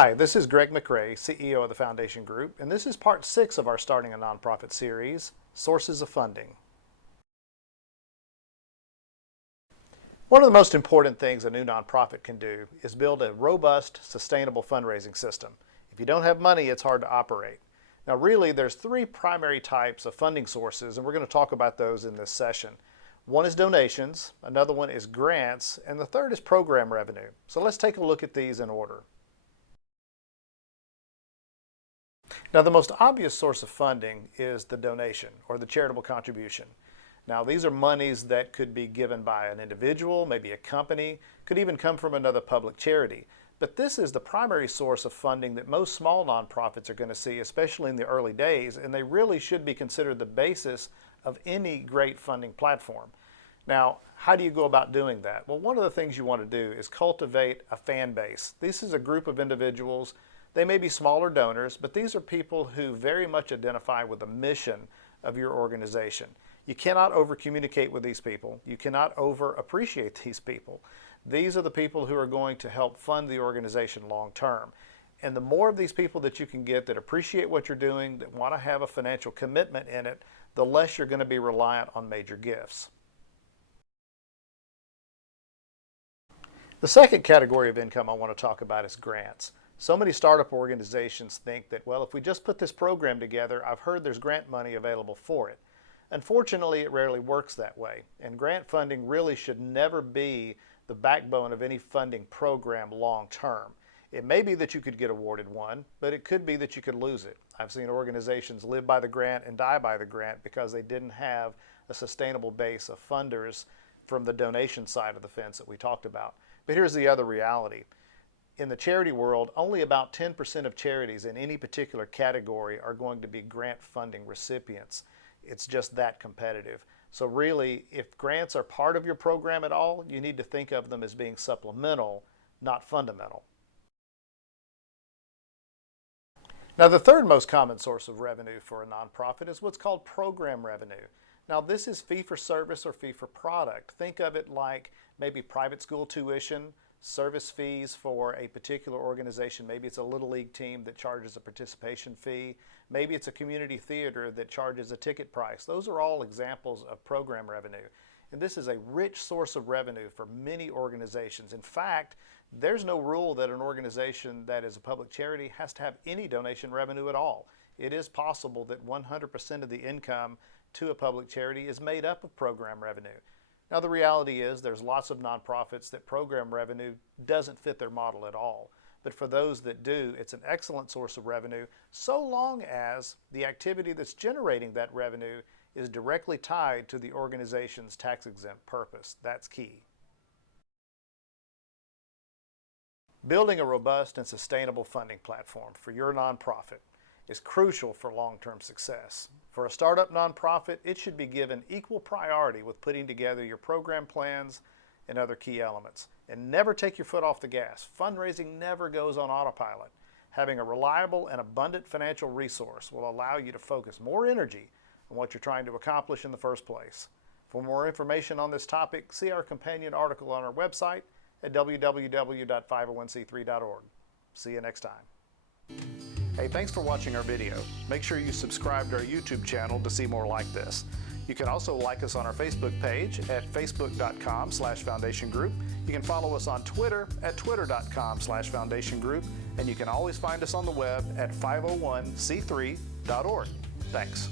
Hi, this is Greg McRae, CEO of the Foundation Group, and this is part 6 of our Starting a Nonprofit series, Sources of Funding. One of the most important things a new nonprofit can do is build a robust, sustainable fundraising system. If you don't have money, it's hard to operate. Now really, there's 3 primary types of funding sources, and we're going to talk about those in this session. One is donations, another one is grants, and the third is program revenue. So let's take a look at these in order. Now, the most obvious source of funding is the donation or the charitable contribution. Now, these are monies that could be given by an individual, maybe a company, could even come from another public charity. But this is the primary source of funding that most small nonprofits are going to see, especially in the early days, and they really should be considered the basis of any great funding platform. Now, how do you go about doing that? Well, one of the things you want to do is cultivate a fan base. This is a group of individuals. They may be smaller donors, but these are people who very much identify with the mission of your organization. You cannot over-communicate with these people. You cannot over-appreciate these people. These are the people who are going to help fund the organization long-term. And the more of these people that you can get that appreciate what you're doing, that want to have a financial commitment in it, the less you're going to be reliant on major gifts. The second category of income I want to talk about is grants. So many startup organizations think that, well, if we just put this program together, I've heard there's grant money available for it. Unfortunately, it rarely works that way, and grant funding really should never be the backbone of any funding program long term. It may be that you could get awarded one, but it could be that you could lose it. I've seen organizations live by the grant and die by the grant because they didn't have a sustainable base of funders from the donation side of the fence that we talked about. But here's the other reality. In the charity world, only about 10% of charities in any particular category are going to be grant funding recipients. It's just that competitive. So really, if grants are part of your program at all, you need to think of them as being supplemental, not fundamental. Now, the third most common source of revenue for a nonprofit is what's called program revenue. Now, this is fee-for-service or fee-for-product. Think of it like maybe private school tuition, service fees for a particular organization. Maybe it's a Little League team that charges a participation fee. Maybe it's a community theater that charges a ticket price. Those are all examples of program revenue. And this is a rich source of revenue for many organizations. In fact, there's no rule that an organization that is a public charity has to have any donation revenue at all. It is possible that 100% of the income to a public charity is made up of program revenue. Now, the reality is there's lots of nonprofits that program revenue doesn't fit their model at all. But for those that do, it's an excellent source of revenue so long as the activity that's generating that revenue is directly tied to the organization's tax-exempt purpose. That's key. Building a robust and sustainable funding platform for your nonprofit is crucial for long-term success. For a startup nonprofit, it should be given equal priority with putting together your program plans and other key elements. And never take your foot off the gas. Fundraising never goes on autopilot. Having a reliable and abundant financial resource will allow you to focus more energy on what you're trying to accomplish in the first place. For more information on this topic, see our companion article on our website at www.501c3.org. See you next time. Hey, thanks for watching our video. Make sure you subscribe to our YouTube channel to see more like this. You can also like us on our Facebook page at facebook.com/Foundation Group. You can follow us on Twitter at twitter.com/Foundation Group. And you can always find us on the web at 501c3.org. Thanks.